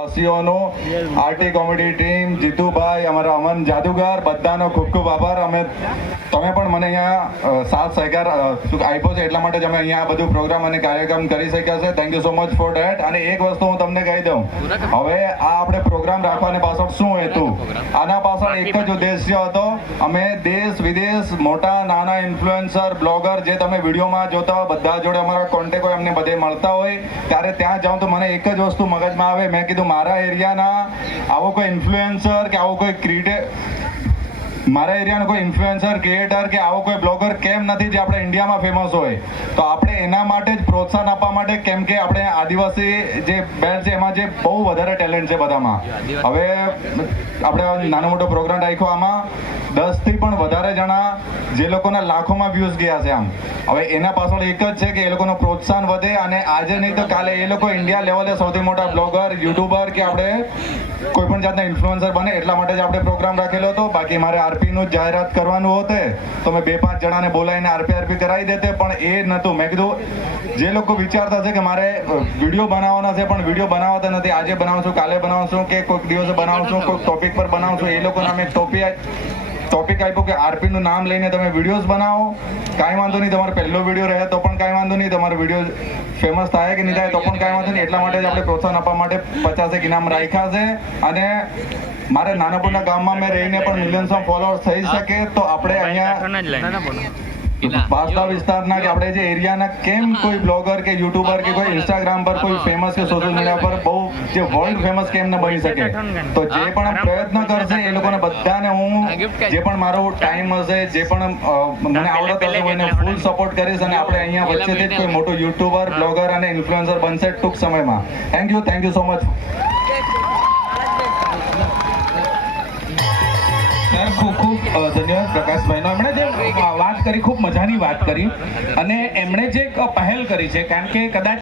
વાસીઓનું RT comedy team Jitubhai અમારા અમન જાદુગર બધાનો ખૂબ ખૂબ આભાર. તમે પણ મને અહીંયા સાથ સહકાર આપ્યો છે એટલા માટે જ અમે અહીંયા બધું પ્રોગ્રામ અને કાર્યક્રમ કરી શક્યા છે. Thank you so much for that. અને એક વસ્તુ હું તમને કહી દઉં, હવે આ આપણે પ્રોગ્રામ રાખવાની પાછળ શું હતું, આના પાછળ એક જ ઉદ્દેશ્ય હતો. અમે દેશ વિદેશ મોટા નાના ઇન્ફ્લુએન્સર બ્લોગર જે તમે વિડીયોમાં જોતા હોય બધા જોડે અમારા કોન્ટેક્ટ હોય, અમને બધે મળતા હોય ત્યારે ત્યાં જાઉં તો મને એક જ વસ્તુ મગજમાં આવે. મેં કીધું મારા એરિયાના આવો કોઈ ઇન્ફ્લુએન્સર કે આવો કોઈ મારા એરિયાનો કોઈ ઇન્ફ્લુએન્સર ક્રિએટર કે આવો કોઈ બ્લોગર કેમ નથી જે આપણે ઇન્ડિયામાં ફેમસ હોય. તો આપણે એના માટે જ પ્રોત્સાહન આપવા માટે, કેમ કે આપણે આદિવાસી જે બેન્ડ છે એમાં જે બહુ વધારે ટેલેન્ટ છે બધામાં. હવે આપણે નાનો મોટો પ્રોગ્રામ રાખ્યો, આમાં 10 થી પણ વધારે જણા જે લોકોના લાખોમાં વ્યૂઝ ગયા છે. આમ હવે એના પાછળ એક જ છે કે એ લોકોનું પ્રોત્સાહન વધે અને આજે નહીં તો કાલે એ લોકો ઇન્ડિયા લેવલે સૌથી મોટા બ્લોગર યુટ્યુબર કે આપણે કોઈ પણ જાતના ઇન્ફ્લુએન્સર બને એટલા માટે જ આપણે પ્રોગ્રામ રાખેલો હતો. બાકી મારે આરપીનું જાહેરાત કરવાનું હોતે તો મેં 2-5 જણાને બોલાવીને આરપી કરાવી દેતે, પણ એ નહોતું. મેં કીધું જે લોકો વિચારતા છે કે મારે વિડીયો બનાવવાના છે પણ વિડીયો બનાવતા નથી, આજે બનાવશું કાલે બનાવશું કે કોઈક દિવસે બનાવશું કોઈક ટોપિક પર બનાવશું, એ લોકોને અમે ટોપિક આપ્યો કે આરપીનું નામ લઈને તમે વિડીયોઝ બનાવો. કાંઈ વાંધો નહીં, તમારો પહેલો વિડીયો રહે તો પણ કાંઈ વાંધો નહીં, તમારો વિડીયો ફેમસ થાય કે નહીં થાય તો પણ કાંઈ વાંધો નહીં. એટલા માટે જ આપણે પ્રોત્સાહન આપવા માટે 50 ઇનામ રાખ્યા છે. અને મારે નાનાપુરના ગામમાં મેં રહીને પણ મિલિયન્સમાં ફોલોઅર્સ થઈ શકે તો આપણે અહીંયા પાસતા વિસ્તારના કે આપણે જે એરિયાના કેમ કોઈ બ્લોગર કે યુટ્યુબર કે કોઈ ઇન્સ્ટાગ્રામ પર કોઈ ફેમસ કે સોશિયલ મીડિયા પર બહુ જે વર્લ્ડ ફેમસ કેમ ન બની શકે. તો જે પણ પ્રયત્ન કરશે એ લોકોને બધાને હું જે પણ મારો ટાઈમ હશે, જે પણ મને આવડત હશે હું એને ફૂલ સપોર્ટ કરીશ. અને આપણે અહીંયા વચ્ચેથી જ કોઈ મોટો યુટ્યુબર બ્લોગર અને ઇન્ફ્લુએન્સર બનશે ટૂંક સમયમાં. Thank you so much. ખૂબ ખૂબ ધન્યવાદ પ્રકાશભાઈનો. એમણે જે વાત કરી ખૂબ મજાની વાત કરી અને એમણે જે પહેલ કરી છે, કારણ કે કદાચ